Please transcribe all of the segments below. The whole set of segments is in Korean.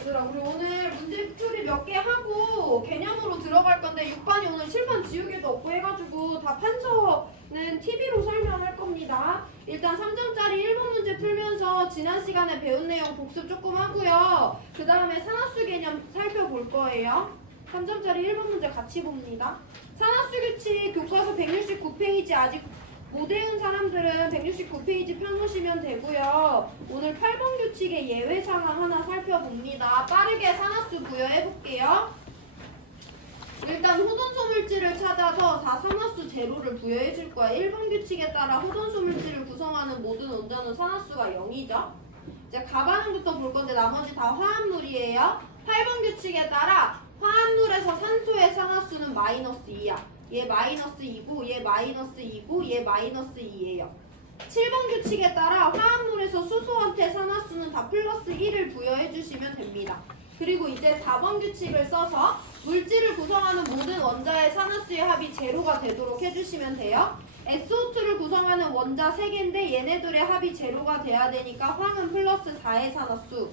얘들아, 우리 오늘 문제풀이 몇 개 하고 개념으로 들어갈 건데 6반이 오늘 7반 지우개도 없고 해가지고 다 판서는 TV로 설명할 겁니다. 일단 3점짜리 1번 문제 풀면서 지난 시간에 배운 내용 복습 조금 하고요. 그 다음에 산화수 개념 살펴볼 거예요. 3점짜리 1번 문제 같이 봅니다. 산화수 규칙 교과서 169페이지 아직 못 외운 사람들은 169페이지 펴놓으시면 되고요. 오늘 8번 규칙의 예외 상황 하나 살펴봅니다. 빠르게 산화수 부여해볼게요. 일단 호돈소 물질을 찾아서 4산화수 제로를 부여해줄 거야. 1번 규칙에 따라 호돈소 물질을 구성하는 모든 원자는 산화수가 0이죠. 이제 가반응부터 볼 건데 나머지 다 화합물이에요. 8번 규칙에 따라 화합물에서 산소의 산화수는 -2야. 얘 -2고 얘 -2고 얘 -2예요. 7번 규칙에 따라 화합물에서 수소한테 산화수는 다 +1을 부여해 주시면 됩니다. 그리고 이제 4번 규칙을 써서 물질을 구성하는 모든 원자의 산화수의 합이 제로가 되도록 해주시면 돼요. SO2를 구성하는 원자 3개인데 얘네들의 합이 제로가 돼야 되니까 황은 +4의 산화수.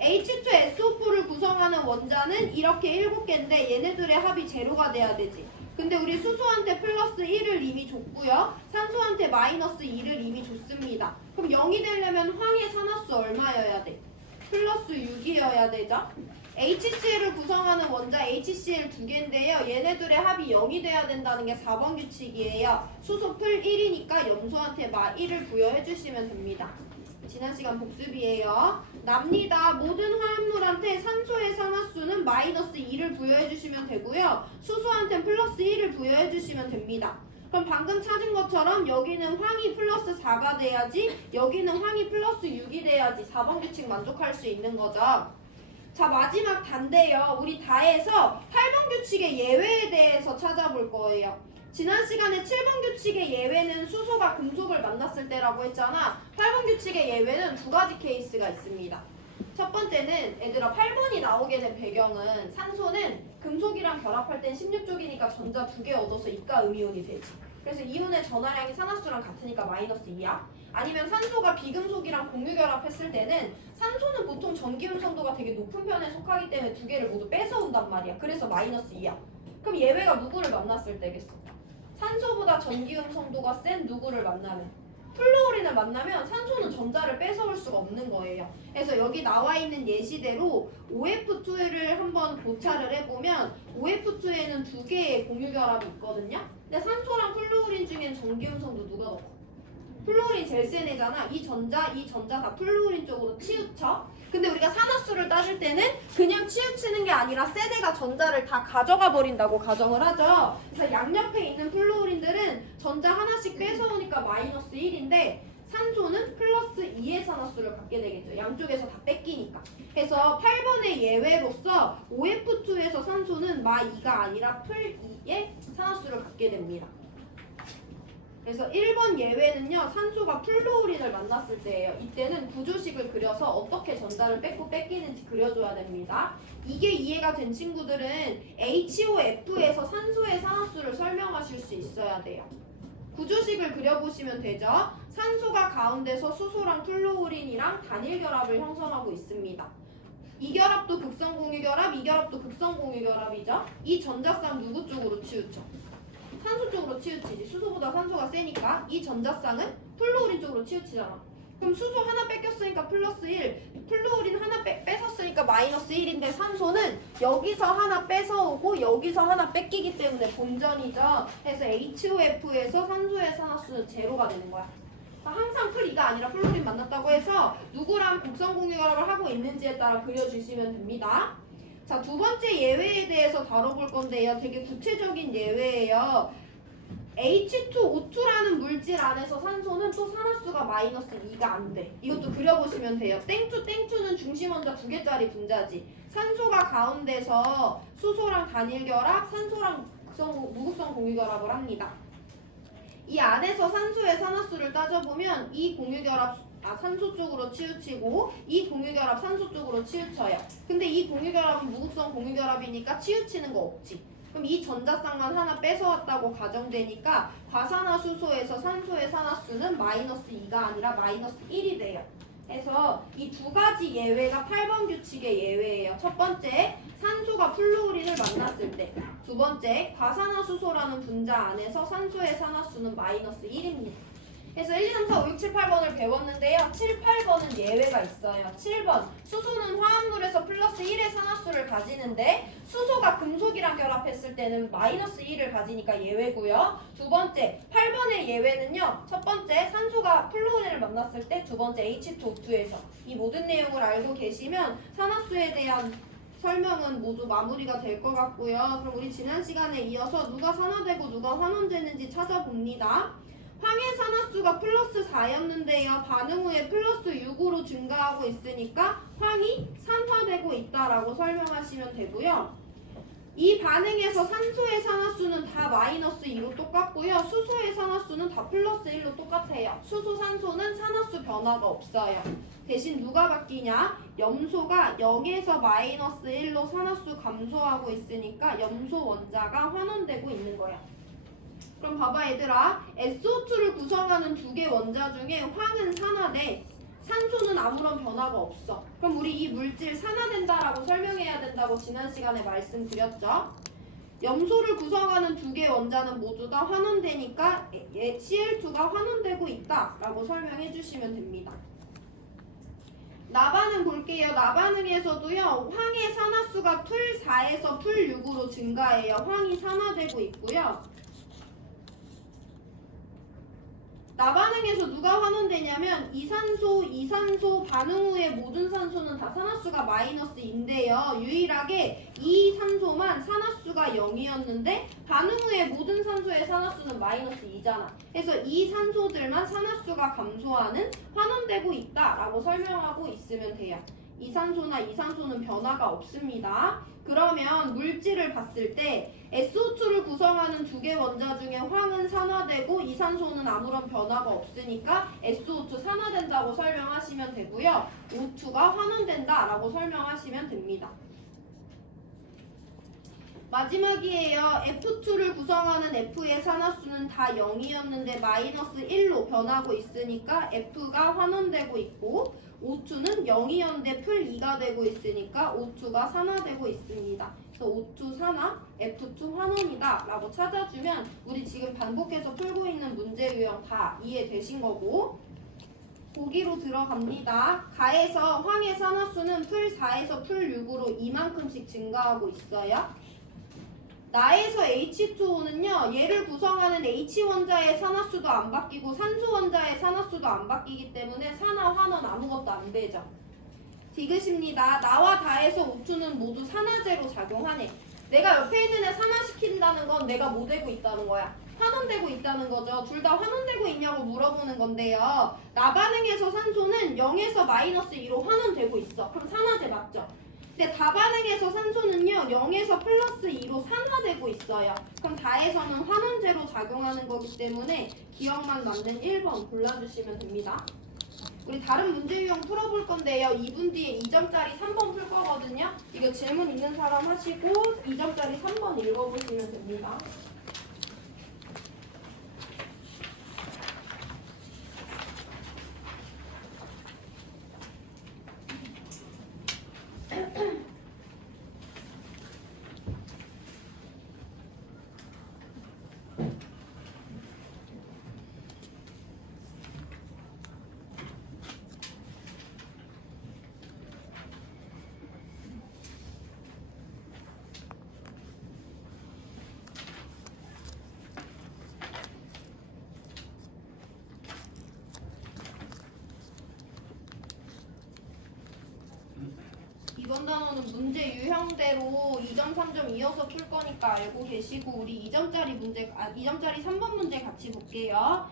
H2SO4를 구성하는 원자는 이렇게 7개인데 얘네들의 합이 제로가 돼야 되지. 근데 우리 수소한테 +1을 이미 줬고요. 산소한테 -2를 이미 줬습니다. 그럼 0이 되려면 황의 산화수 얼마여야 돼? +6이어야 되죠? HCl을 구성하는 원자 HCl 2개인데요. 얘네들의 합이 0이 돼야 된다는 게 4번 규칙이에요. 수소 풀1이니까 염소한테 -1을 부여해 주시면 됩니다. 지난 시간 복습이에요. 납니다. 모든 화합물한테 산소의 산화수는 -2를 부여해 주시면 되고요. 수소한테는 +1을 부여해 주시면 됩니다. 그럼 방금 찾은 것처럼 여기는 황이 +4가 돼야지, 여기는 황이 +6이 돼야지 4번 규칙 만족할 수 있는 거죠. 자, 마지막 단데요. 우리 다해서 8번 규칙의 예외에 대해서 찾아볼 거예요. 지난 시간에 7번 규칙의 예외는 수소가 금속을 만났을 때라고 했잖아. 8번 규칙의 예외는 2가지 케이스가 있습니다. 첫 번째는 얘들아 8번이 나오게 된 배경은 산소는 금속이랑 결합할 땐 16쪽이니까 전자 2개 얻어서 이가 음이온이 되지. 그래서 이온의 전하량이 산화수랑 같으니까 -2야. 아니면 산소가 비금속이랑 공유결합했을 때는 산소는 보통 전기음 성도가 되게 높은 편에 속하기 때문에 2개를 모두 뺏어온단 말이야. 그래서 -2야. 그럼 예외가 누구를 만났을 때겠어? 산소보다 전기음 성도가 센 누구를 만나면? 플루오린을 만나면 산소는 전자를 뺏어올 수가 없는 거예요. 그래서 여기 나와 있는 예시대로 OF2를 한번 고찰을 해보면 OF2에는 2개의 공유결합이 있거든요. 근데 산소랑 플루오린 중엔 전기음 성도 누가 더 커? 플루오린 제일 센 애잖아. 이 전자 다 플루오린 쪽으로 치우쳐. 근데 우리가 산화수를 따질 때는 그냥 치우치는 게 아니라 센 애가 전자를 다 가져가 버린다고 가정을 하죠. 그래서 양옆에 있는 플루오린들은 전자 하나씩 뺏어오니까 -1인데 산소는 +2의 산화수를 갖게 되겠죠. 양쪽에서 다 뺏기니까. 그래서 8번의 예외로서 OF2에서 산소는 -2가 아니라 +2의 산화수를 갖게 됩니다. 그래서 1번 예외는요. 산소가 플루오린을 만났을 때예요. 이때는 구조식을 그려서 어떻게 전자를 뺏고 뺏기는지 그려줘야 됩니다. 이게 이해가 된 친구들은 HOF에서 산소의 산화수를 설명하실 수 있어야 돼요. 구조식을 그려보시면 되죠. 산소가 가운데서 수소랑 플루오린이랑 단일 결합을 형성하고 있습니다. 이 결합도 극성 공유결합, 이 결합도 극성 공유결합이죠. 이 전자쌍 누구 쪽으로 치우쳐? 산소 쪽으로 치우치지. 수소보다 산소가 세니까. 이 전자쌍은 플루오린 쪽으로 치우치잖아. 그럼 수소 하나 뺏겼으니까 +1, 플루오린 하나 뺏었으니까 -1인데 산소는 여기서 하나 뺏어오고 여기서 하나 뺏기기 때문에 본전이죠. 그래서 HOF에서 산소의 산화수는 제로가 되는 거야. 항상 플2가 아니라 플루오린 만났다고 해서 누구랑 극성 공유결합을 하고 있는지에 따라 그려주시면 됩니다. 자, 두 번째 예외에 대해서 다뤄볼 건데요. 되게 구체적인 예외예요. H2O2라는 물질 안에서 산소는 또 산화수가 -2가 안 돼. 이것도 그려보시면 돼요. 땡투는 중심 원자 2개짜리 분자지. 산소가 가운데서 수소랑 단일 결합, 산소랑 무극성 공유결합을 합니다. 이 안에서 산소의 산화수를 따져보면 이 공유결합 산소 쪽으로 치우치고 이 공유결합 산소 쪽으로 치우쳐요. 근데 이 공유결합은 무극성 공유결합이니까 치우치는 거 없지. 그럼 이 전자쌍만 하나 뺏어왔다고 가정되니까 과산화수소에서 산소의 산화수는 -2가 아니라 -1이 돼요. 그래서 이 두 가지 예외가 8번 규칙의 예외예요. 첫 번째, 산소가 플루오린을 만났을 때. 두 번째, 과산화수소라는 분자 안에서 산소의 산화수는 마이너스 1입니다. 그래서 1, 2, 3, 4, 5, 6, 7, 8번을 배웠는데요. 7, 8번은 예외가 있어요. 7번, 수소는 화합물에서 플러스 1의 산화수를 가지는데 수소가 금속이랑 결합했을 때는 마이너스 1을 가지니까 예외고요. 두 번째, 8번의 예외는요. 첫 번째, 산소가 플루오린을 만났을 때, 두 번째, H2O2에서. 이 모든 내용을 알고 계시면 산화수에 대한 설명은 모두 마무리가 될 것 같고요. 그럼 우리 지난 시간에 이어서 누가 산화되고 누가 환원되는지 찾아봅니다. 황의 산화수가 플러스 4였는데요. 반응 후에 플러스 6으로 증가하고 있으니까 황이 산화되고 있다라고 설명하시면 되고요. 이 반응에서 산소의 산화수는 다 마이너스 2로 똑같고요. 수소의 산화수는 다 플러스 1로 똑같아요. 수소, 산소는 산화수 변화가 없어요. 대신 누가 바뀌냐? 염소가 0에서 마이너스 1로 산화수 감소하고 있으니까 염소 원자가 환원되고 있는 거야. 그럼 봐봐 얘들아, SO2를 구성하는 두 개 원자 중에 황은 산화돼, 산소는 아무런 변화가 없어. 그럼 우리 이 물질 산화된다라고 설명해야 된다고 지난 시간에 말씀드렸죠. 염소를 구성하는 두 개 원자는 모두 다 환원되니까 Cl2가 환원되고 있다라고 설명해 주시면 됩니다. 나반응 볼게요. 나반응에서도요. 황의 산화수가 풀 4에서 풀 6으로 증가해요. 황이 산화되고 있고요. 나반응에서 누가 환원되냐면 이산소 반응 후에 모든 산소는 다 산화수가 마이너스인데요. 유일하게 이산소만 산화수가 0이었는데 반응 후에 모든 산소의 산화수는 마이너스 2잖아. 그래서 이 산소들만 산화수가 감소하는 환원되고 있다라고 설명하고 있으면 돼요. 이산소나 이산소는 변화가 없습니다. 그러면 물질을 봤을 때 SO2를 구성하는 두 개 원자 중에 황은 산화되고 이산소는 아무런 변화가 없으니까 SO2 산화된다고 설명하시면 되고요. O2가 환원된다라고 설명하시면 됩니다. 마지막이에요. F2를 구성하는 F의 산화수는 다 0이었는데 마이너스 1로 변하고 있으니까 F가 환원되고 있고 O2는 0이었는데 풀 2가 되고 있으니까 O2가 산화되고 있습니다. 그래서 O2 산화, F2 환원이다 라고 찾아주면 우리 지금 반복해서 풀고 있는 문제 유형 다 이해되신 거고, 보기로 들어갑니다. 가에서 황의 산화수는 풀 4에서 풀 6으로 이만큼씩 증가하고 있어요. 나에서 H2O는요, 얘를 구성하는 H 원자의 산화수도 안 바뀌고 산소 원자의 산화수도 안 바뀌기 때문에 산화, 환원 아무것도 안 되죠. 디귿입니다. 나와 다에서 O2는 모두 산화제로 작용하네. 내가 옆에 있는 애 산화시킨다는 건 내가 뭐 되고 있다는 거야? 환원되고 있다는 거죠. 둘 다 환원되고 있냐고 물어보는 건데요. 나반응에서 산소는 0에서 마이너스 2로 환원되고 있어. 그럼 산화제 맞죠? 근데 다반응에서 산소는요 0에서 플러스 2로 산화되고 있어요. 그럼 다에서는 환원제로 작용하는 거기 때문에 기억만 맞는 1번 골라주시면 됩니다. 우리 다른 문제 유형 풀어볼 건데요. 2분 뒤에 2점짜리 3번 풀 거거든요. 이거 질문 있는 사람 하시고 2점짜리 3번 읽어보시면 됩니다. 이번 단어는 문제 유형대로 2점, 3점 이어서 풀 거니까 알고 계시고, 우리 2점짜리 3번 문제 같이 볼게요.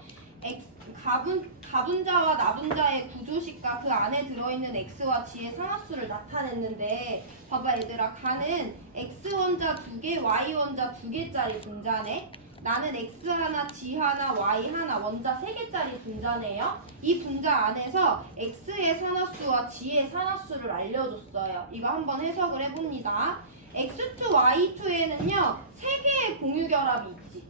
가분자와 나분자의 구조식과 그 안에 들어있는 X와 G의 상합수를 나타냈는데, 봐봐 얘들아, 가는 X 원자 2개, Y 원자 2개짜리 분자네. 나는 X 하나, G 하나, Y 하나, 원자 3개짜리 분자네요. 이 분자 안에서 X의 산화수와 G의 산화수를 알려줬어요. 이거 한번 해석을 해봅니다. X2, Y2에는요 3개의 공유결합이 있지.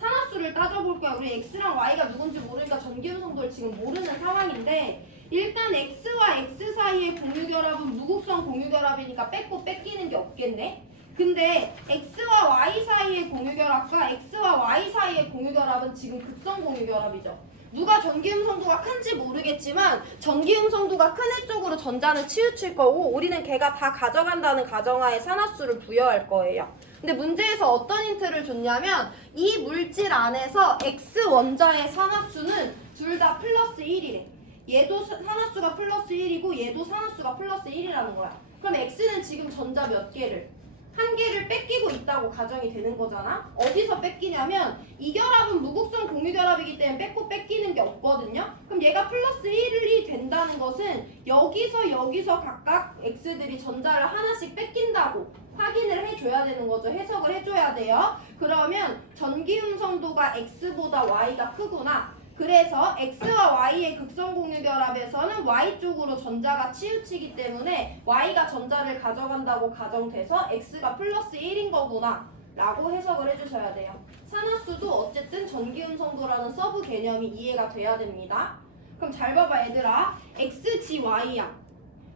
산화수를 따져볼 거야. 우리 X랑 Y가 누군지 모르니까 전기운송도를 지금 모르는 상황인데, 일단 X와 X 사이의 공유결합은 무극성 공유결합이니까 뺏고 뺏기는 게 없겠네. 근데 X와 Y 사이의 공유결합과 X와 Y 사이의 공유결합은 지금 극성 공유결합이죠. 누가 전기음성도가 큰지 모르겠지만 전기음성도가 큰 애 쪽으로 전자는 치우칠 거고 우리는 걔가 다 가져간다는 가정하에 산화수를 부여할 거예요. 근데 문제에서 어떤 힌트를 줬냐면 이 물질 안에서 X 원자의 산화수는 둘 다 플러스 1이래. 얘도 산화수가 플러스 1이고 얘도 산화수가 플러스 1이라는 거야. 그럼 X는 지금 전자 몇 개를? 한 개를 뺏기고 있다고 가정이 되는 거잖아. 어디서 뺏기냐면 이 결합은 무극성 공유결합이기 때문에 뺏고 뺏기는 게 없거든요. 그럼 얘가 플러스 1이 된다는 것은 여기서 각각 X들이 전자를 하나씩 뺏긴다고 확인을 해줘야 되는 거죠. 해석을 해줘야 돼요. 그러면 전기음성도가 X보다 Y가 크구나. 그래서 X와 Y의 극성 공유결합에서는 Y 쪽으로 전자가 치우치기 때문에 Y가 전자를 가져간다고 가정돼서 X가 플러스 1인 거구나 라고 해석을 해주셔야 돼요. 산화수도 어쨌든 전기음성도라는 서브 개념이 이해가 돼야 됩니다. 그럼 잘 봐봐 얘들아. XGY야.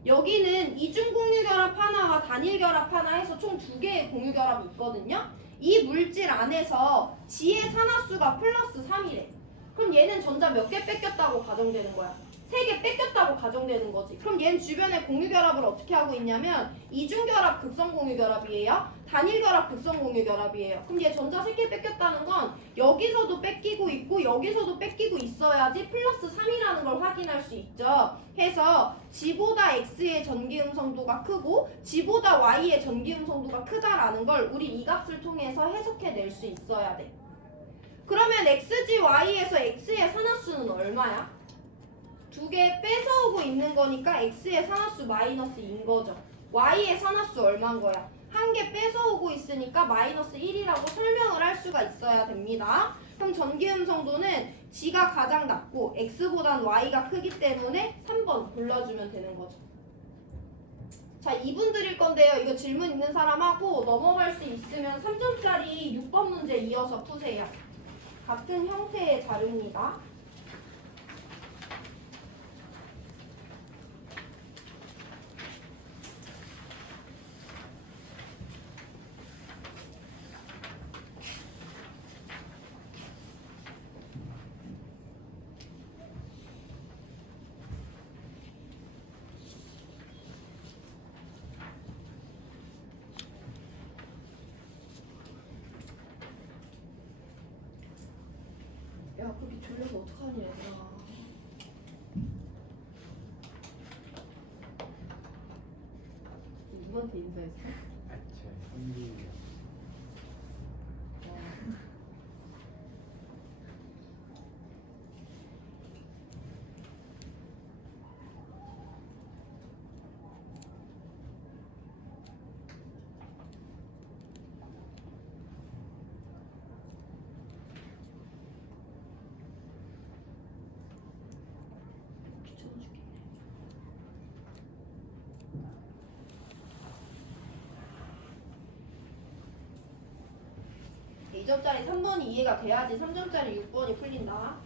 여기는 이중 공유결합 하나와 단일 결합 하나 해서 총 2개의 공유결합이 있거든요. 이 물질 안에서 G의 산화수가 플러스 3이래. 그럼 얘는 전자 몇 개 뺏겼다고 가정되는 거야? 3개 뺏겼다고 가정되는 거지. 그럼 얘는 주변에 공유결합을 어떻게 하고 있냐면 이중결합 극성 공유결합이에요. 단일결합 극성 공유결합이에요. 그럼 얘 전자 3개 뺏겼다는 건 여기서도 뺏기고 있고 여기서도 뺏기고 있어야지 플러스 3이라는 걸 확인할 수 있죠. 해서 G보다 X의 전기음성도가 크고 G보다 Y의 전기음성도가 크다라는 걸 우리 이 값을 통해서 해석해낼 수 있어야 돼. 그러면 XGY에서 X의 산화수는 얼마야? 2개 뺏어오고 있는 거니까 X의 산화수 마이너스 2인 거죠. Y의 산화수 얼마인 거야? 1개 뺏어오고 있으니까 마이너스 1이라고 설명을 할 수가 있어야 됩니다. 그럼 전기음성도는 G가 가장 낮고 X보단 Y가 크기 때문에 3번 골라주면 되는 거죠. 자, 2분 드릴 건데요. 이거 질문 있는 사람 하고 넘어갈 수 있으면 3점짜리 6번 문제 이어서 푸세요. 같은 형태의 자료입니다. 야, 그렇게 졸려서 어떡하냐, 얘들아. 누구한테 인사했어? 제 현빈이요. 귀찮아 죽겠네. 2점짜리 3번이 이해가 돼야지 3점짜리 6번이 풀린다.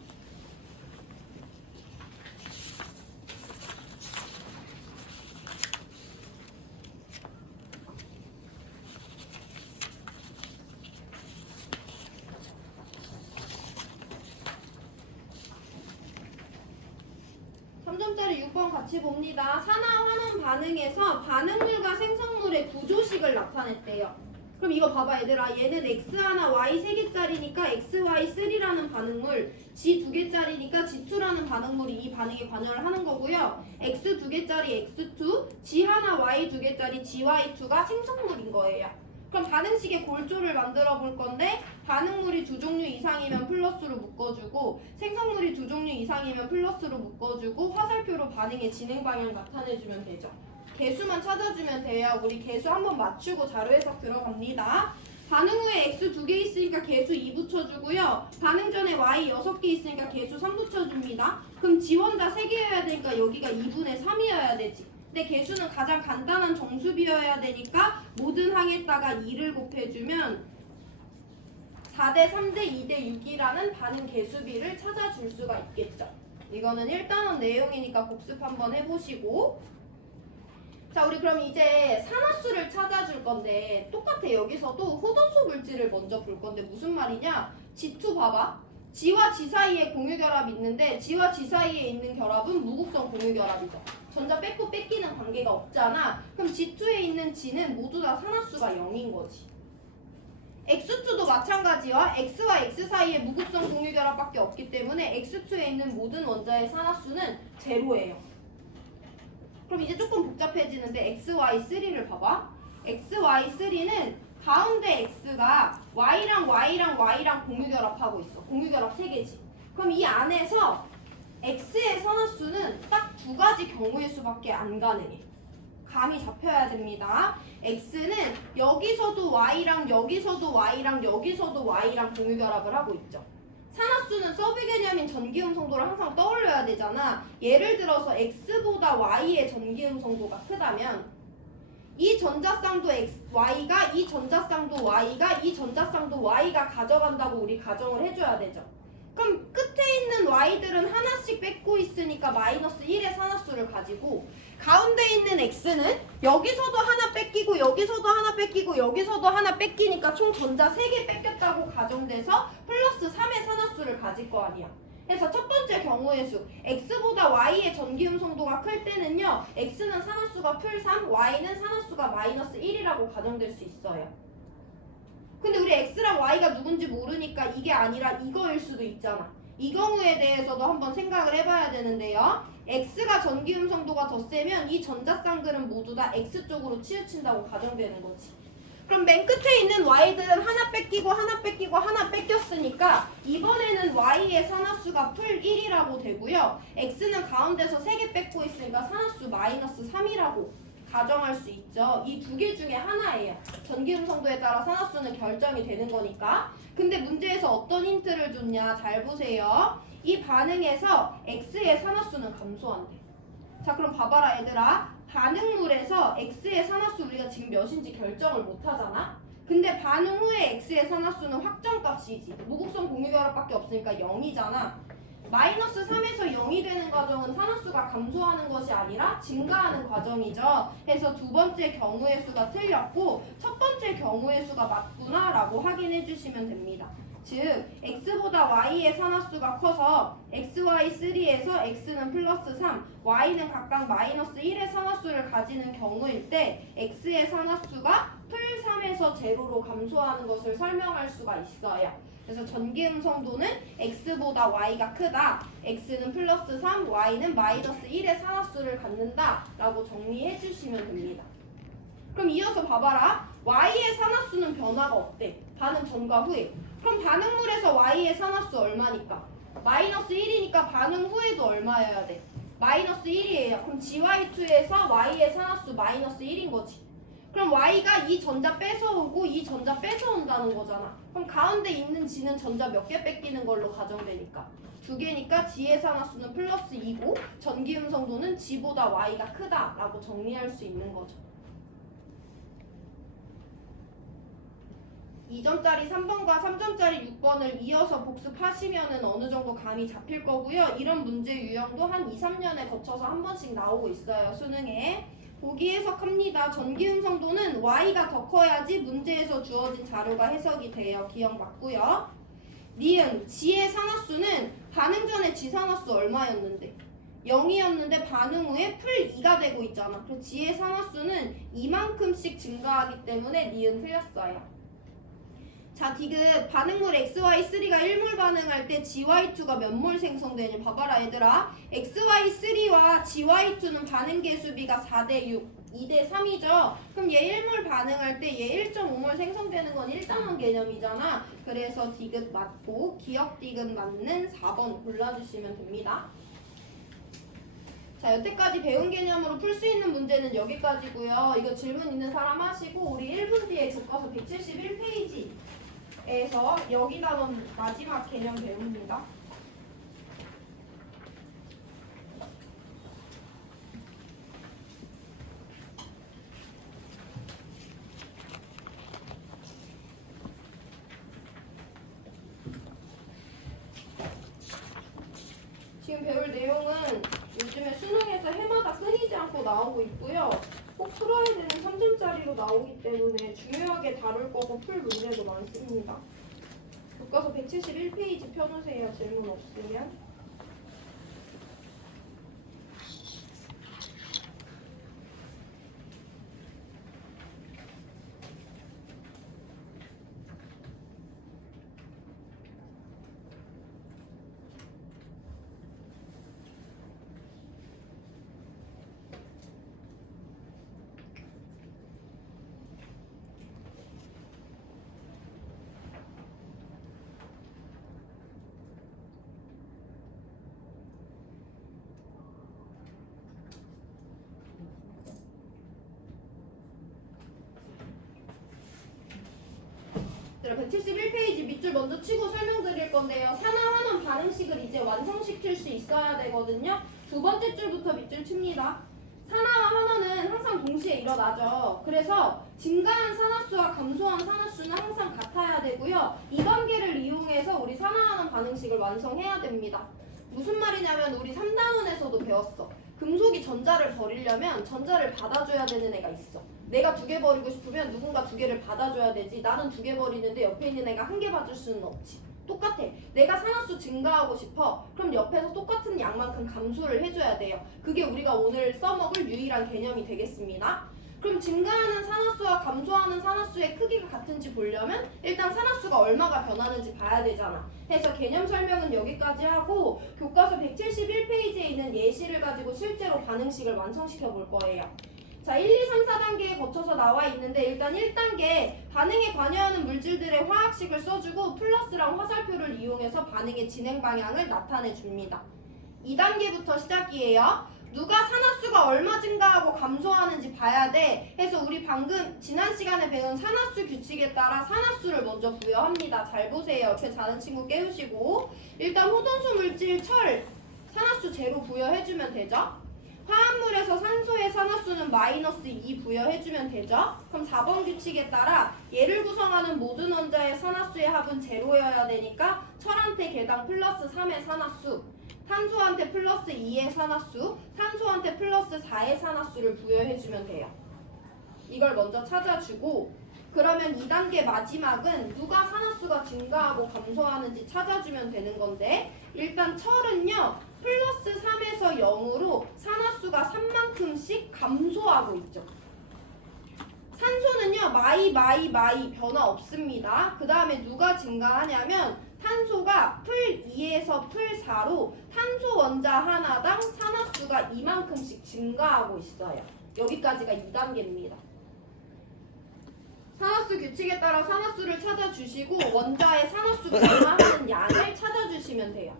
점짜리 6번 같이 봅니다. 산화 환원 반응에서 반응물과 생성물의 구조식을 나타냈대요. 그럼 이거 봐봐 얘들아. 얘는 X 하나 Y 3개짜리니까 XY3라는 반응물, G 2개짜리니까 G2라는 반응물이 이 반응에 관여를 하는 거고요. X 2개짜리 X2, G 하나 Y 2개짜리 GY2가 생성물인 거예요. 그럼 반응식의 골조를 만들어 볼 건데 반응물이 2종류 이상이면 플러스로 묶어주고 생성물이 2종류 이상이면 플러스로 묶어주고 화살표로 반응의 진행 방향 나타내주면 되죠. 개수만 찾아주면 돼요. 우리 개수 한번 맞추고 자료 해석 들어갑니다. 반응 후에 X 2개 있으니까 개수 2 붙여주고요. 반응 전에 Y 6개 있으니까 개수 3 붙여줍니다. 그럼 지원자 3개여야 되니까 여기가 2분의 3이어야 되지. 근데 개수는 가장 간단한 정수비여야 되니까 모든 항에다가 2를 곱해주면 4대 3대 2대 6이라는 반응 개수비를 찾아줄 수가 있겠죠. 이거는 1단원 내용이니까 복습 한번 해보시고. 자, 우리 그럼 이제 산화수를 찾아줄 건데 똑같아. 여기서도 호돈소 물질을 먼저 볼 건데 무슨 말이냐? G2 봐봐. G와 G 사이에 공유결합 있는데 G와 G 사이에 있는 결합은 무극성 공유결합이죠. 전자 뺏고 뺏기는 관계가 없잖아. 그럼 G2에 있는 G는 모두 다 산화수가 0인 거지. X2도 마찬가지와 X와 X 사이에 무극성 공유결합밖에 없기 때문에 X2에 있는 모든 원자의 산화수는 제로예요. 그럼 이제 조금 복잡해지는데 XY3를 봐봐. XY3는 가운데 X가 Y랑 Y랑 Y랑 공유결합하고 있어. 공유결합 3개지. 그럼 이 안에서 X의 산화수는 딱 2가지 경우의 수밖에 안 가능해. 감이 잡혀야 됩니다. X는 여기서도 Y랑 여기서도 Y랑 여기서도 Y랑 공유결합을 하고 있죠. 산화수는 서브 개념인 전기음성도를 항상 떠올려야 되잖아. 예를 들어서 X보다 Y의 전기음성도가 크다면 이 전자쌍도 Y가 이 전자쌍도 Y가 이 전자쌍도 Y가 가져간다고 우리 가정을 해줘야 되죠. 그럼 끝에 있는 Y들은 하나씩 뺏고 있으니까 마이너스 1의 산화수를 가지고 가운데 있는 X는 여기서도 하나 뺏기고 여기서도 하나 뺏기고 여기서도 하나 뺏기니까 총 전자 3개 뺏겼다고 가정돼서 플러스 3의 산화수를 가질 거 아니야. 그래서 첫 번째 경우의 수 X보다 Y의 전기음성도가 클 때는요 X는 산화수가 풀 3, Y는 산화수가 마이너스 1이라고 가정될 수 있어요. 근데 우리 X랑 Y가 누군지 모르니까 이게 아니라 이거일 수도 있잖아. 이 경우에 대해서도 한번 생각을 해봐야 되는데요. X가 전기음성도가 더 세면 이 전자쌍들은 모두 다 X 쪽으로 치우친다고 가정되는 거지. 그럼 맨 끝에 있는 Y들은 하나 뺏기고 하나 뺏기고 하나 뺏겼으니까 이번에는 Y의 산화수가 풀 1이라고 되고요. X는 가운데서 3개 뺏고 있으니까 산화수 마이너스 3이라고 가정할 수 있죠. 이 2개 중에 하나예요. 전기음성도에 따라 산화수는 결정이 되는 거니까. 근데 문제에서 어떤 힌트를 줬냐? 잘 보세요. 이 반응에서 X의 산화수는 감소한대. 자, 그럼 봐봐라 얘들아. 반응물에서 X의 산화수 우리가 지금 몇인지 결정을 못하잖아. 근데 반응 후에 X의 산화수는 확정값이지. 무극성 공유결합밖에 없으니까 0이잖아. 마이너스 3에서 0이 되는 과정은 산화수가 감소하는 것이 아니라 증가하는 과정이죠. 그래서 두 번째 경우의 수가 틀렸고 첫 번째 경우의 수가 맞구나 라고 확인해 주시면 됩니다. 즉 X보다 Y의 산화수가 커서 XY3에서 X는 플러스 3, Y는 각각 마이너스 1의 산화수를 가지는 경우일 때 X의 산화수가 풀 3에서 제로로 감소하는 것을 설명할 수가 있어요. 그래서 전기음성도는 X보다 Y가 크다. X는 플러스 3, Y는 마이너스 1의 산화수를 갖는다 라고 정리해 주시면 됩니다. 그럼 이어서 봐봐라. Y의 산화수는 변화가 없대. 반응 전과 후에. 그럼 반응물에서 Y의 산화수 얼마니까? 마이너스 1이니까 반응 후에도 얼마여야 돼? 마이너스 1이에요. 그럼 GY2에서 Y의 산화수 마이너스 1인 거지. 그럼 Y가 이 전자 뺏어오고 이 전자 뺏어온다는 거잖아. 그럼 가운데 있는 G는 전자 몇 개 뺏기는 걸로 가정되니까 2개니까 G의 산화수는 플러스 2고 전기음성도는 G보다 Y가 크다라고 정리할 수 있는 거죠. 2점짜리 3번과 3점짜리 6번을 이어서 복습하시면은 어느 정도 감이 잡힐 거고요. 이런 문제 유형도 한 2, 3년에 거쳐서 한 번씩 나오고 있어요. 수능에. 보기 해석합니다. 전기음성도는 Y가 더 커야지 문제에서 주어진 자료가 해석이 돼요. 기억 맞고요. 니은 G의 산화수는 반응 전에 G 산화수 얼마였는데? 0이었는데 반응 후에 풀 2가 되고 있잖아. 그래서 G의 산화수는 이만큼씩 증가하기 때문에 니은 틀렸어요. 자, 디귿 반응물 XY3가 1몰 반응할 때 GY2가 몇 몰 생성되냐 봐봐라 얘들아. XY3와 GY2는 반응 개수비가 4대 6, 2대 3이죠. 그럼 얘 1몰 반응할 때 얘 1.5몰 생성되는 건 1단원 개념이잖아. 그래서 디귿 맞고 기억 디귿 맞는 4번 골라주시면 됩니다. 자, 여태까지 배운 개념으로 풀 수 있는 문제는 여기까지고요. 이거 질문 있는 사람 하시고 우리 1분 뒤에 교과서 171페이지 에서 여기다 놓은 마지막 개념 배웁니다. 지금 배울 내용 3점짜리로 나오고 있고요. 꼭 풀어야 되는 3점짜리로 나오기 때문에 중요하게 다룰 거고 풀 문제도 많습니다. 교과서 171페이지 펴놓으세요. 질문 없으면. 자, 171페이지 밑줄 먼저 치고 설명드릴 건데요. 산화환원 반응식을 이제 완성시킬 수 있어야 되거든요. 두 번째 줄부터 밑줄 칩니다. 산화와 환원은 항상 동시에 일어나죠. 그래서 증가한 산화수와 감소한 산화수는 항상 같아야 되고요. 이 관계를 이용해서 우리 산화환원 반응식을 완성해야 됩니다. 무슨 말이냐면 우리 3단원에서도 배웠어. 금속이 전자를 버리려면 전자를 받아줘야 되는 애가 있어. 내가 2개 버리고 싶으면 누군가 2개를 받아줘야 되지. 나는 2개 버리는데 옆에 있는 애가 1개 받을 수는 없지. 똑같아. 내가 산화수 증가하고 싶어. 그럼 옆에서 똑같은 양만큼 감소를 해줘야 돼요. 그게 우리가 오늘 써먹을 유일한 개념이 되겠습니다. 그럼 증가하는 산화수와 감소하는 산화수의 크기가 같은지 보려면 일단 산화수가 얼마가 변하는지 봐야 되잖아. 그래서 개념 설명은 여기까지 하고 교과서 171페이지에 있는 예시를 가지고 실제로 반응식을 완성시켜 볼 거예요. 자, 1, 2, 3, 4단계에 거쳐서 나와 있는데 일단 1단계 반응에 관여하는 물질들의 화학식을 써주고 플러스랑 화살표를 이용해서 반응의 진행 방향을 나타내 줍니다. 2단계부터 시작이에요. 누가 산화수가 얼마 증가하고 감소하는지 봐야 돼 해서 우리 방금 지난 시간에 배운 산화수 규칙에 따라 산화수를 먼저 부여합니다. 잘 보세요. 옆에 자는 친구 깨우시고 일단 호돈수 물질 철 산화수 제로 부여해주면 되죠. 화합물에서 산소의 산화수는 -2 부여해주면 되죠. 그럼 4번 규칙에 따라 얘를 구성하는 모든 원자의 산화수의 합은 제로여야 되니까 철한테 개당 +3의 산화수, 탄소한테 +2의 산화수, 탄소한테 +4의 산화수를 부여해주면 돼요. 이걸 먼저 찾아주고 그러면 2단계 마지막은 누가 산화수가 증가하고 감소하는지 찾아주면 되는 건데 일단 철은요 +3에서 0으로 산화수가 3만큼씩 감소하고 있죠. 산소는요 마이 변화 없습니다. 그 다음에 누가 증가하냐면 탄소가 풀2에서 풀4로 탄소 원자 하나당 산화수가 이만큼씩 증가하고 있어요. 여기까지가 2단계입니다. 산화수 규칙에 따라 산화수를 찾아주시고 원자의 산화수 변화하는 양을 찾아주시면 돼요.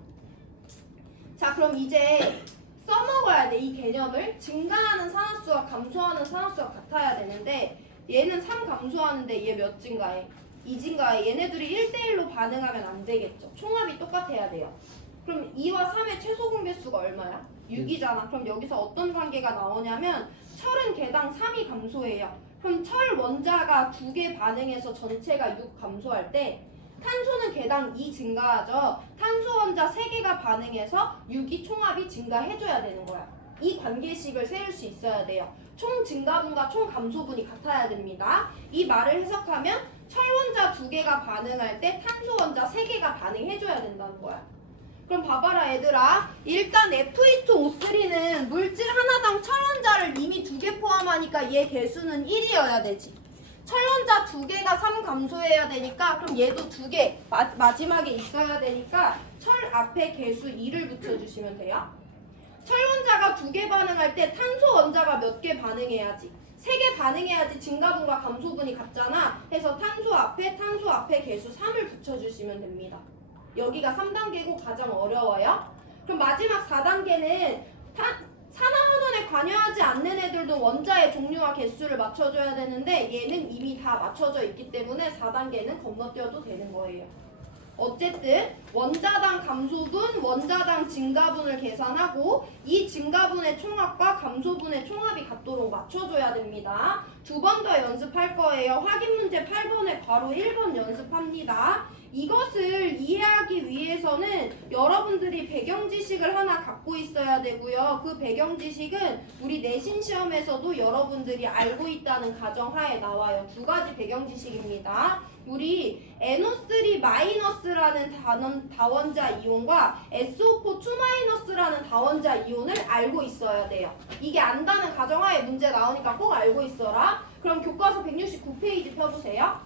자, 그럼 이제 써먹어야 돼. 이 개념을. 증가하는 산화수와 감소하는 산화수가 같아야 되는데 얘는 3 감소하는데 얘 몇 증가해? 2 증가해. 얘네들이 1대1로 반응하면 안 되겠죠. 총합이 똑같아야 돼요. 그럼 2와 3의 최소 공개수가 얼마야? 6이잖아. 그럼 여기서 어떤 관계가 나오냐면 철은 개당 3이 감소해요. 그럼 철 원자가 2개 반응해서 전체가 6 감소할 때 탄소는 개당 2 증가하죠. 탄소 원자 3개가 반응해서 6이 총합이 증가해줘야 되는 거야. 이 관계식을 세울 수 있어야 돼요. 총 증가분과 총 감소분이 같아야 됩니다. 이 말을 해석하면 철 원자 2개가 반응할 때 탄소 원자 3개가 반응해줘야 된다는 거야. 그럼 봐봐라 얘들아. 일단 Fe2O3는 물질 하나당 철 원자를 이미 2개 포함하니까 얘 개수는 1이어야 되지. 철 원자 2개가 3 감소해야 되니까 그럼 얘도 2개 마지막에 있어야 되니까 철 앞에 개수 2를 붙여주시면 돼요. 철 원자가 2개 반응할 때 탄소 원자가 몇 개 반응해야지? 3개 반응해야지 증가분과 감소분이 같잖아. 해서 탄소 앞에 개수 3을 붙여주시면 됩니다. 여기가 3단계고 가장 어려워요. 그럼 마지막 4단계는 산화환원에 관여하지 않는 애들도 원자의 종류와 개수를 맞춰줘야 되는데 얘는 이미 다 맞춰져 있기 때문에 4단계는 건너뛰어도 되는 거예요. 어쨌든 원자당 감소분, 원자당 증가분을 계산하고 이 증가분의 총합과 감소분의 총합이 같도록 맞춰줘야 됩니다. 2번 더 연습할 거예요. 확인 문제 8번에 괄호 1번 연습합니다. 이것을 이해하기 위해서는 여러분들이 배경 지식을 하나 갖고 있어야 되고요. 그 배경 지식은 우리 내신 시험에서도 여러분들이 알고 있다는 가정하에 나와요. 두 가지 배경 지식입니다. 우리 NO3-라는 다원자 이온과 SO4-2-라는 다원자 이온을 알고 있어야 돼요. 이게 안다는 가정하에 문제 나오니까 꼭 알고 있어라. 그럼 교과서 169페이지 펴보세요.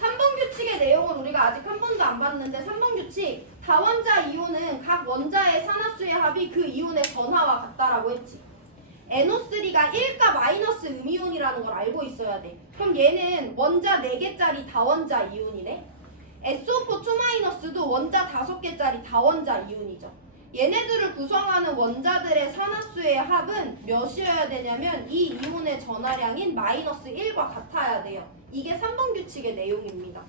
3번 규칙의 내용은 우리가 아직 한 번도 안 봤는데 3번 규칙 다원자 이온은 각 원자의 산화수의 합이 그 이온의 전하와 같다라고 했지. NO3가 1가 마이너스 음이온이라는 걸 알고 있어야 돼. 그럼 얘는 원자 4개짜리 다원자 이온이네. SO4-2-도 원자 5개짜리 다원자 이온이죠. 얘네들을 구성하는 원자들의 산화수의 합은 몇이어야 되냐면 이 이온의 전하량인 마이너스 1과 같아야 돼요. 이게 3번 규칙의 내용입니다.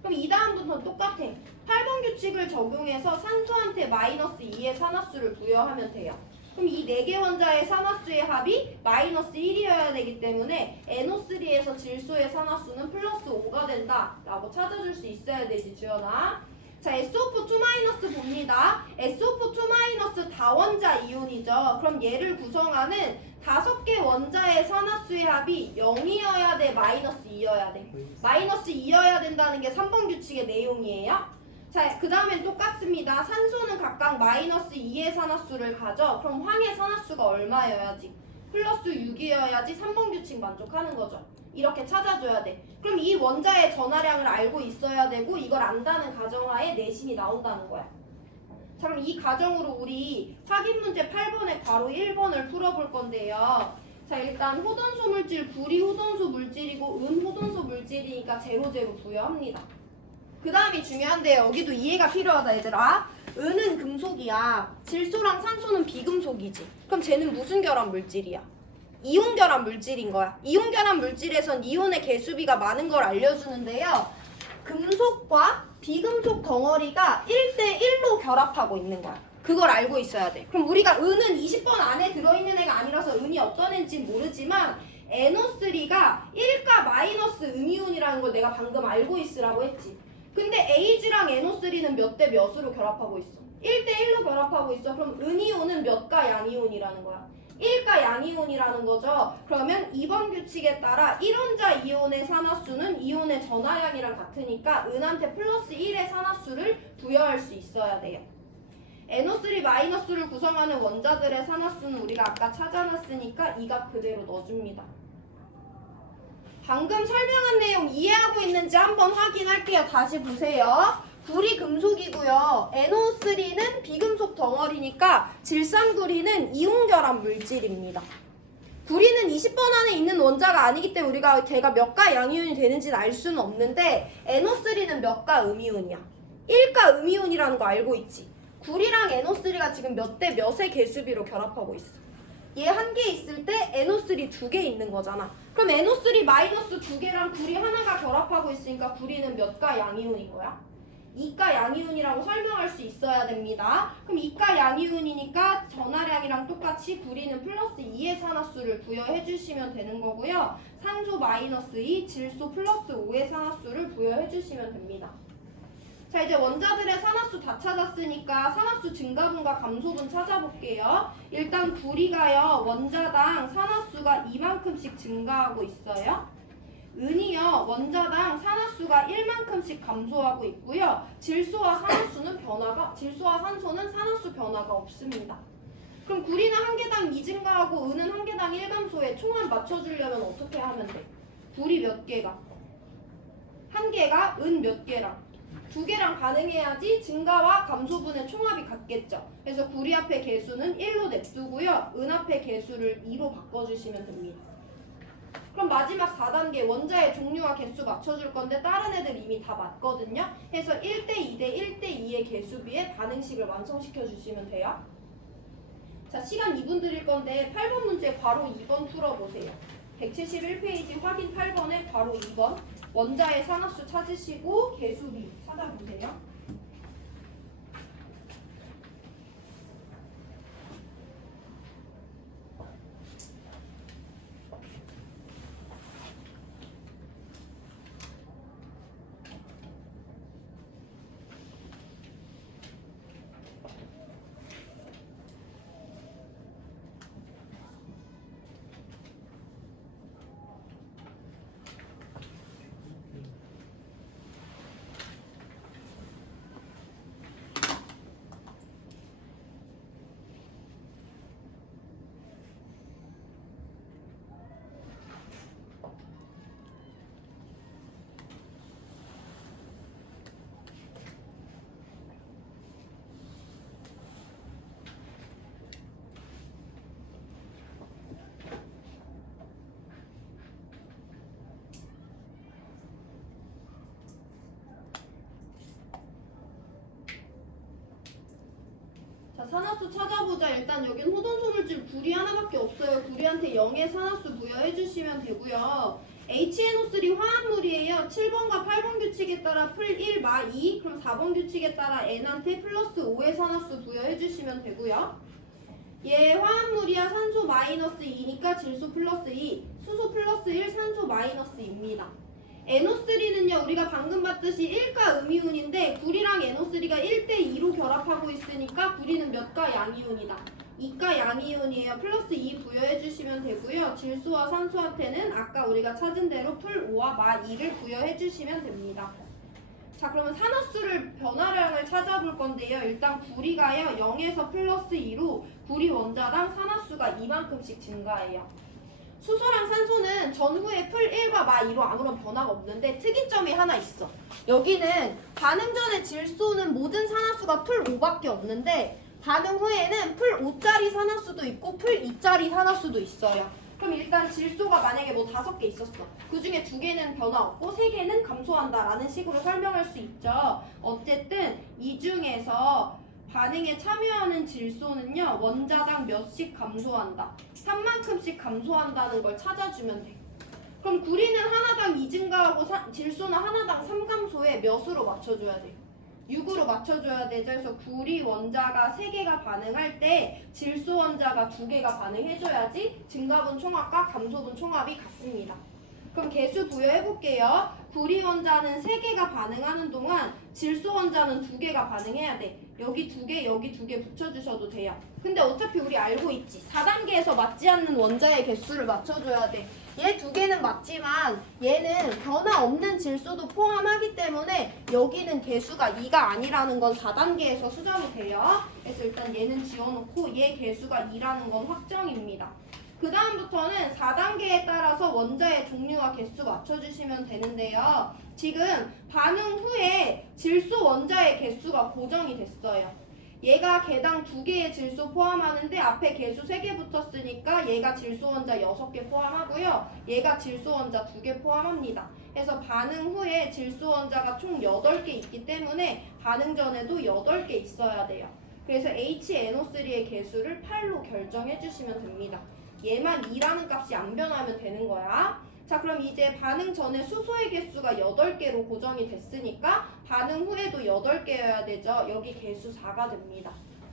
그럼 이 다음부터는 똑같아. 8번 규칙을 적용해서 산소한테 마이너스 2의 산화수를 부여하면 돼요. 그럼 이 4개 원자의 산화수의 합이 마이너스 1이어야 되기 때문에 NO3에서 질소의 산화수는 플러스 5가 된다 라고 찾아줄 수 있어야 되지, 주연아. 자, SO4-2- 봅니다. SO4-2- 다원자 이온이죠. 그럼 얘를 구성하는 5개 원자의 산화수의 합이 0이어야 돼, 마이너스 2여야 돼? 마이너스 2여야 된다는 게 3번 규칙의 내용이에요. 자, 그 다음엔 똑같습니다. 산소는 각각 마이너스 2의 산화수를 가져. 그럼 황의 산화수가 얼마여야지? 플러스 6이어야지 3번 규칙 만족하는 거죠. 이렇게 찾아줘야 돼. 그럼 이 원자의 전하량을 알고 있어야 되고 이걸 안다는 가정하에 내신이 나온다는 거야. 자, 그럼 이 가정으로 우리 확인 문제 8번에 괄호 1번을 풀어볼 건데요. 자, 일단 호돈소 물질, 불이 호돈소 물질이고 은 호돈소 물질이니까 제로 부여합니다. 그 다음이 중요한데 여기도 이해가 필요하다, 얘들아. 은은 금속이야. 질소랑 산소는 비금속이지. 그럼 쟤는 무슨 결합 물질이야? 이온 결합 물질인 거야. 이온 결합 물질에선 이온의 개수비가 많은 걸 알려주는데요. 금속과 비금속 덩어리가 1대1로 결합하고 있는 거야. 그걸 알고 있어야 돼. 그럼 우리가 은은 20번 안에 들어있는 애가 아니라서 은이 어떤 애인지 모르지만 NO3가 1가 마이너스 음이온이라는 걸 내가 방금 알고 있으라고 했지. 근데 A랑 NO3는 몇 대 몇으로 결합하고 있어? 1대1로 결합하고 있어. 그럼 은이온은 몇가 양이온이라는 거야? 1가 양이온이라는 거죠. 그러면 2번 규칙에 따라 1원자 이온의 산화수는 이온의 전하량이랑 같으니까 은한테 플러스 1의 산화수를 부여할 수 있어야 돼요. NO3-를 구성하는 원자들의 산화수는 우리가 아까 찾아놨으니까 이 값 그대로 넣어줍니다. 방금 설명한 내용 이해하고 있는지 한번 확인할게요. 다시 보세요. 불이 금속이고요. NO3는 비금속 덩어리니까 질산구리는 이온 결합 물질입니다. 구리는 20번 안에 있는 원자가 아니기 때문에 우리가 걔가 몇가 양이온이 되는지는 알 수는 없는데 NO3는 몇가 음이온이야. 1가 음이온이라는 거 알고 있지. 구리랑 NO3가 지금 몇 대 몇의 개수비로 결합하고 있어. 얘 한 개 있을 때 NO3 2개 있는 거잖아. 그럼 NO3 마이너스 2개랑 구리 하나가 결합하고 있으니까 구리는 몇가 양이온인 거야? 2가 양이온이라고 설명할 수 있어야 됩니다. 그럼 2가 양이온이니까 전하량이랑 똑같이 구리는 플러스 2의 산화수를 부여해 주시면 되는 거고요. 산소 마이너스 2, 질소 플러스 5의 산화수를 부여해 주시면 됩니다. 자, 이제 원자들의 산화수 다 찾았으니까 산화수 증가분과 감소분 찾아볼게요. 일단 구리가요, 원자당 산화수가 이만큼씩 증가하고 있어요. 은이요, 원자당 산화수가 1만큼씩 감소하고 있고요. 질소와 산소는 산화수 변화가 없습니다. 그럼 구리는 한 개당 2 증가하고 은은 한 개당 1 감소에 총합 맞춰주려면 어떻게 하면 돼? 구리 몇 개가? 한 개가 은 몇 개랑? 2개랑 반응해야지 증가와 감소분의 총합이 같겠죠. 그래서 구리 앞에 개수는 1로 냅두고요. 은 앞에 개수를 2로 바꿔주시면 됩니다. 그럼 마지막 4단계 원자의 종류와 개수 맞춰줄 건데 다른 애들 이미 다 맞거든요. 그래서 1대 2대 1대 2의 개수비에 반응식을 완성시켜 주시면 돼요. 자, 시간 2분 드릴 건데 8번 문제 괄호 2번 풀어보세요. 171페이지 확인 8번에 괄호 2번 원자의 산화수 찾으시고 개수비 찾아보세요. 산화수 찾아보자. 일단 여긴 호돈소물질 구리 하나밖에 없어요. 구리한테 0의 산화수 부여해 주시면 되고요. HNO3 화합물이에요. 7번과 8번 규칙에 따라 풀 1, 마 2, 그럼 4번 규칙에 따라 N한테 플러스 5의 산화수 부여해 주시면 되고요. 얘 화합물이야. 산소 마이너스 2니까 질소 플러스 2, 수소 플러스 1, 산소 마이너스 2입니다. NO3는요 우리가 방금 봤듯이 1가 음이온인데 구리랑 NO3가 1대2로 결합하고 있으니까 구리는 몇 가 양이온이다. 2가 양이온이에요. 플러스 2 부여해 주시면 되고요. 질소와 산소한테는 아까 우리가 찾은 대로 풀 5와 마 2를 부여해 주시면 됩니다. 자, 그러면 산화수를 변화량을 찾아볼 건데요. 일단 구리가요 0에서 플러스 2로 구리 원자당 산화수가 이만큼씩 증가해요. 수소랑 산소는 전후에 풀 1과 마 2로 아무런 변화가 없는데 특이점이 하나 있어. 여기는 반응 전에 질소는 모든 산화수가 풀 5밖에 없는데 반응 후에는 풀 5짜리 산화수도 있고 풀 2짜리 산화수도 있어요. 그럼 일단 질소가 만약에 뭐 5개 있었어. 그 중에 2개는 변화 없고 3개는 감소한다 라는 식으로 설명할 수 있죠. 어쨌든 이 중에서 반응에 참여하는 질소는요 원자당 몇씩 감소한다. 3만큼씩 감소한다는 걸 찾아주면 돼. 그럼 구리는 하나당 2 증가하고 질소는 하나당 3 감소에 몇으로 맞춰줘야 돼? 6으로 맞춰줘야 되죠. 그래서 구리 원자가 3개가 반응할 때 질소 원자가 2개가 반응해줘야지 증가분 총합과 감소분 총합이 같습니다. 그럼 개수 부여해볼게요. 구리 원자는 3개가 반응하는 동안 질소 원자는 2개가 반응해야 돼. 여기 2개, 여기 2개 붙여주셔도 돼요. 근데 어차피 우리 알고 있지. 4단계에서 맞지 않는 원자의 개수를 맞춰줘야 돼. 얘 2개는 맞지만 얘는 변화 없는 질소도 포함하기 때문에 여기는 개수가 2가 아니라는 건 4단계에서 수정이 돼요. 그래서 일단 얘는 지워놓고 얘 개수가 2라는 건 확정입니다. 그 다음부터는 4단계에 따라서 원자의 종류와 개수 맞춰주시면 되는데요. 지금 반응 후에 질소 원자의 개수가 고정이 됐어요. 얘가 개당 2개의 질소 포함하는데 앞에 개수 3개 붙었으니까 얘가 질소 원자 6개 포함하고요. 얘가 질소 원자 2개 포함합니다. 그래서 반응 후에 질소 원자가 총 8개 있기 때문에 반응 전에도 8개 있어야 돼요. 그래서 HNO3의 개수를 8로 결정해 주시면 됩니다. 얘만 2라는 값이 안 변하면 되는 거야. 자, 그럼 이제 반응 전에 수소의 개수가 8개로 고정이 됐으니까 반응 후에도 8개여야 되죠. 여기 개수 4가 됩니다.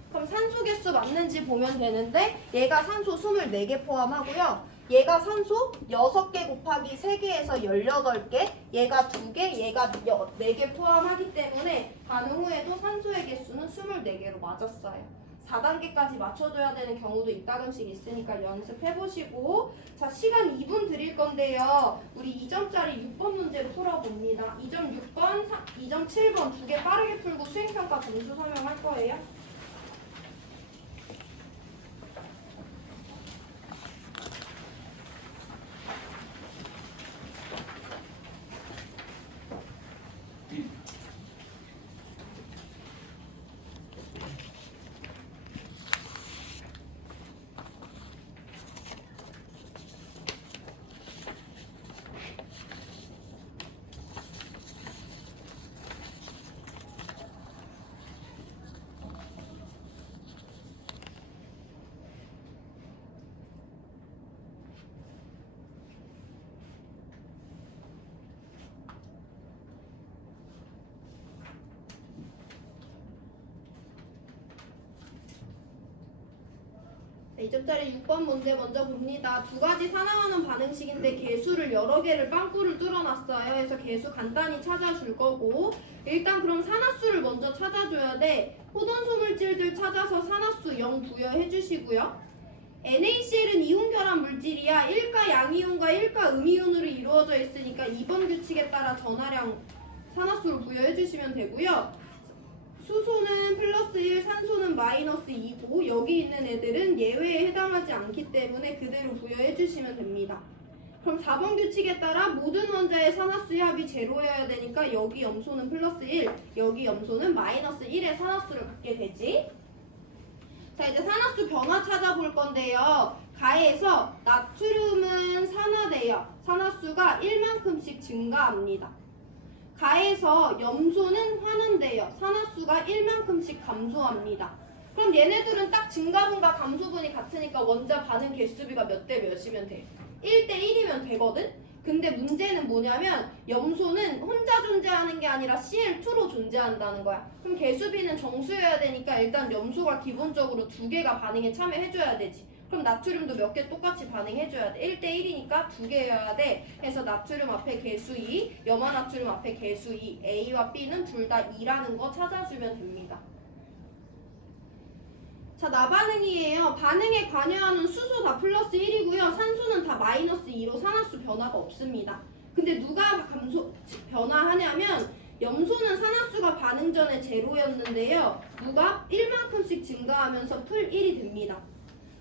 그럼 산소 개수 맞는지 보면 되는데 얘가 산소 24개 포함하고요. 얘가 산소 6개 곱하기 3개에서 18개, 얘가 2개, 얘가 4개 포함하기 때문에 반응 후에도 산소의 개수는 24개로 맞았어요. 4단계까지 맞춰줘야 되는 경우도 이따금씩 있으니까 연습해보시고, 자, 시간 2분 드릴 건데요. 우리 2점짜리 6번 문제로 풀어봅니다. 2점 6번, 2점 7번 두 개 빠르게 풀고 수행평가 점수 설명할 거예요. 네, 2점짜리 6번 문제 먼저 봅니다. 두 가지 산화하는 반응식인데 개수를 여러 개를 빵꾸를 뚫어놨어요. 그래서 개수 간단히 찾아줄 거고, 일단 그럼 산화수를 먼저 찾아줘야 돼. 호돈소물질들 찾아서 산화수 0 부여해 주시고요. NaCl은 이온 결합 물질이야. 1가 양이온과 1가 음이온으로 이루어져 있으니까 2번 규칙에 따라 전하량 산화수를 부여해 주시면 되고요. 수소는 플러스 1, 산소는 마이너스 2고 여기 있는 애들은 예외에 해당하지 않기 때문에 그대로 부여해 주시면 됩니다. 그럼 4번 규칙에 따라 모든 원자의 산화수 합이 제로여야 되니까 여기 염소는 플러스 1, 여기 염소는 마이너스 1의 산화수를 갖게 되지. 자, 이제 산화수 변화 찾아볼 건데요. 가에서 나트륨은 산화돼요. 산화수가 1만큼씩 증가합니다. 가에서 염소는 환원돼요. 산화수가 1만큼씩 감소합니다. 그럼 얘네들은 딱 증가분과 감소분이 같으니까 원자 반응 개수비가 몇 대 몇이면 돼? 1대 1이면 되거든? 근데 문제는 뭐냐면 염소는 혼자 존재하는 게 아니라 Cl2로 존재한다는 거야. 그럼 개수비는 정수여야 되니까 일단 염소가 기본적으로 2개가 반응에 참여해줘야 되지. 그럼 나트륨도 몇 개 똑같이 반응해줘야 돼. 1대 1이니까 2개여야 돼. 그래서 나트륨 앞에 개수 2, 염화나트륨 앞에 개수 2, A와 B는 둘 다 2라는 거 찾아주면 됩니다. 자, 나반응이에요. 반응에 관여하는 수소 다 플러스 1이고요. 산소는 다 마이너스 2로 산화수 변화가 없습니다. 근데 누가 변화하냐면 염소는 산화수가 반응 전에 제로였는데요. 누가 1만큼씩 증가하면서 풀 1이 됩니다.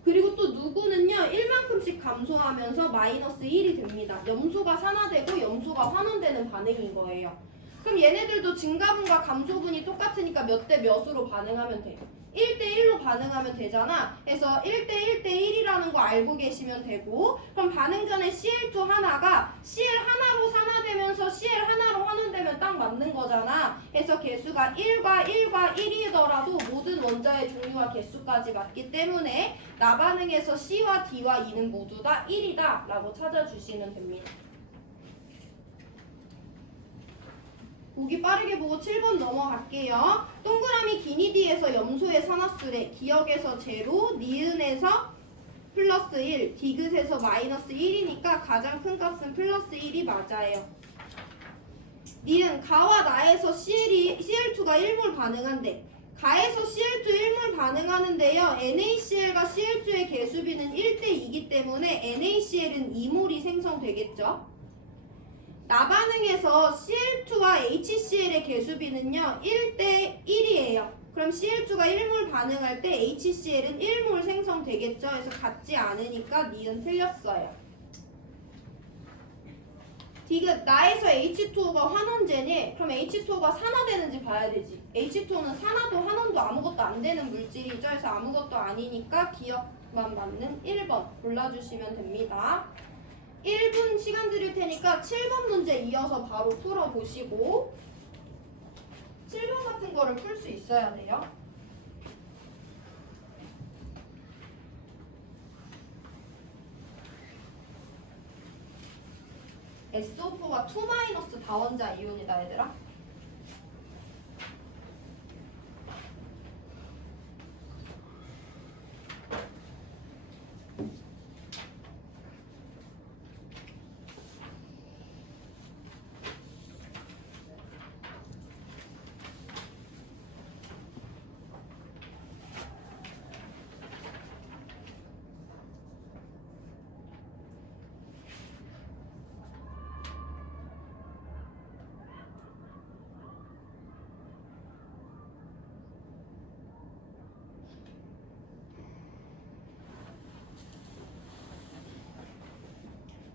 그리고 또 누구는요 1만큼씩 감소하면서 마이너스 1이 됩니다. 염소가 산화되고 염소가 환원되는 반응인 거예요. 그럼 얘네들도 증가분과 감소분이 똑같으니까 몇 대 몇으로 반응하면 돼? 1대1로 반응하면 되잖아. 그래서 1대1대 1이라는 거 알고 계시면 되고, 그럼 반응 전에 Cl2 하나가 Cl 하나로 산화되면서 Cl 하나로 환원되면 딱 맞는 거잖아. 그래서 개수가 1과 1과 1이더라도 모든 원자의 종류와 개수까지 맞기 때문에 나반응에서 C와 D와 E는 모두 다 1이다 라고 찾아주시면 됩니다. 보기 빠르게 보고 7번 넘어갈게요. 동그라미 기니디에서 염소의 산화수래. 기억에서 제로, 니은에서 플러스 1, 디귿에서 마이너스 1이니까 가장 큰 값은 플러스 1이 맞아요. 니은 가와 나에서 Cl2가 1몰 반응한대. 가에서 Cl2 1몰 반응하는데요. NaCl과 Cl2의 개수비는 1대 2이기 때문에 NaCl은 2몰이 생성되겠죠. 나반응에서 Cl2와 HCl의 개수비는요 1대 1이에요. 그럼 Cl2가 1몰 반응할 때 HCl은 1몰 생성되겠죠. 그래서 같지 않으니까 니은 틀렸어요. 디귿 나에서 H2O가 환원제니 그럼 H2O가 산화되는지 봐야 되지. H2O는 산화도 환원도 아무것도 안 되는 물질이죠. 그래서 아무것도 아니니까 기억만 맞는 1번 골라주시면 됩니다. 1분 시간 드릴 테니까 7번 문제 이어서 바로 풀어보시고 7번 같은 거를 풀 수 있어야 돼요. SO4가 2- 다원자 이온이다 얘들아.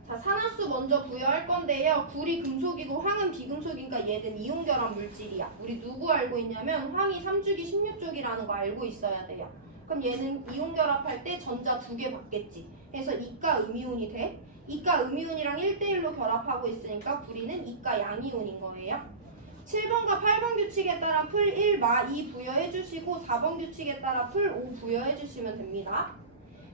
자, 산화수 먼저 부여할 건데요. 불이 금속이고 황은 비금속이니까 얘는 이온결합 물질이야. 우리 누구 알고 있냐면 황이 3주기 16쪽이라는 거 알고 있어야 돼요. 그럼 얘는 이온결합할 때 전자 2개 받겠지. 그래서 이가 음이온이 돼. 이가 음이온이랑 1대1로 결합하고 있으니까 불이는 이가 양이온인 거예요. 7번과 8번 규칙에 따라 풀 1, 마 2 부여해주시고 4번 규칙에 따라 풀 5 부여해주시면 됩니다.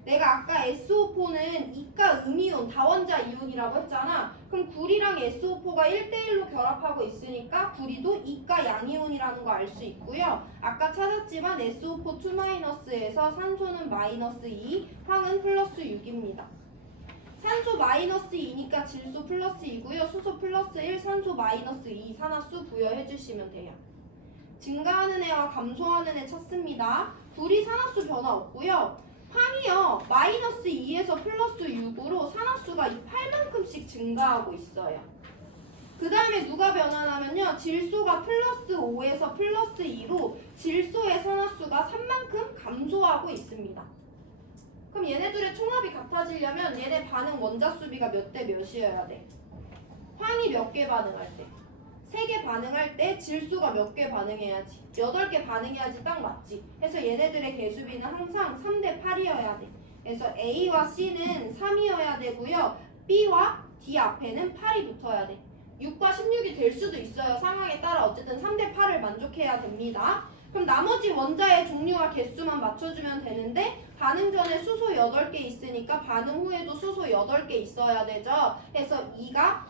내가 아까 SO4는 이가 음이온, 다원자 이온이라고 했잖아. 그럼 구리랑 SO4가 1대1로 결합하고 있으니까 구리도 이가 양이온이라는 거 알 수 있고요. 아까 찾았지만 SO4 2-에서 산소는 마이너스 2, 황은 플러스 6입니다. 산소 마이너스 2니까 질소 플러스 2고요. 수소 플러스 1, 산소 마이너스 2 산화수 부여해주시면 돼요. 증가하는 애와 감소하는 애 찾습니다. 구리 산화수 변화 없고요. 황이요 마이너스 2에서 플러스 6으로 산화수가 8만큼씩 증가하고 있어요. 그 다음에 누가 변화하냐면요 질소가 플러스 5에서 플러스 2로 질소의 산화수가 3만큼 감소하고 있습니다. 그럼 얘네들의 총합이 같아지려면 얘네 반응 원자 수비가 몇 대 몇이어야 돼? 황이 몇 개 반응할 때? 3개 반응할 때 질소가 몇 개 반응해야지? 8개 반응해야지 딱 맞지? 그래서 얘네들의 개수비는 항상 3대 8이어야 돼. 그래서 A와 C는 3이어야 되고요. B와 D 앞에는 8이 붙어야 돼. 6과 16이 될 수도 있어요. 상황에 따라 어쨌든 3대 8을 만족해야 됩니다. 그럼 나머지 원자의 종류와 개수만 맞춰주면 되는데 반응 전에 수소 8개 있으니까 반응 후에도 수소 8개 있어야 되죠. 그래서 2가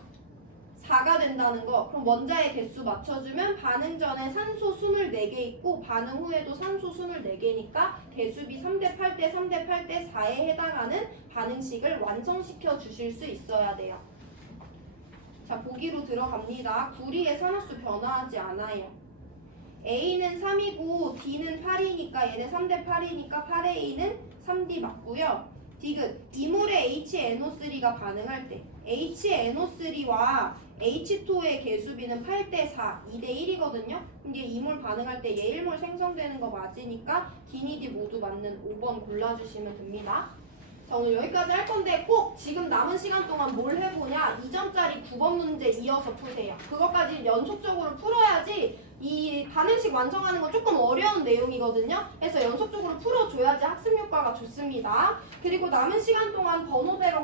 4가 된다는 거. 그럼 원자의 개수 맞춰주면 반응 전에 산소 24개 있고 반응 후에도 산소 24개니까 개수비 3대 8대 3대 8대 4에 해당하는 반응식을 완성시켜 주실 수 있어야 돼요. 자, 보기로 들어갑니다. 구리의 산화수 변화하지 않아요. A는 3이고 D는 8이니까 얘는 3대 8이니까 8A는 3D 맞고요. 디귿, 이몰의 HNO3가 반응할 때 HNO3와 H2의 개수비는 8대 4, 2대 1이거든요. 이게 이몰 반응할 때 얘 1몰 생성되는 거 맞으니까 디니 디 모두 맞는 5번 골라주시면 됩니다. 자, 오늘 여기까지 할 건데 꼭 지금 남은 시간 동안 뭘 해보냐, 2점짜리 9번 문제 이어서 푸세요. 그것까지 연속적으로 풀어야지 이 반응식 완성하는 건 조금 어려운 내용이거든요. 그래서 연속적으로 풀어줘야지 학습 효과가 좋습니다. 그리고 남은 시간 동안 번호대로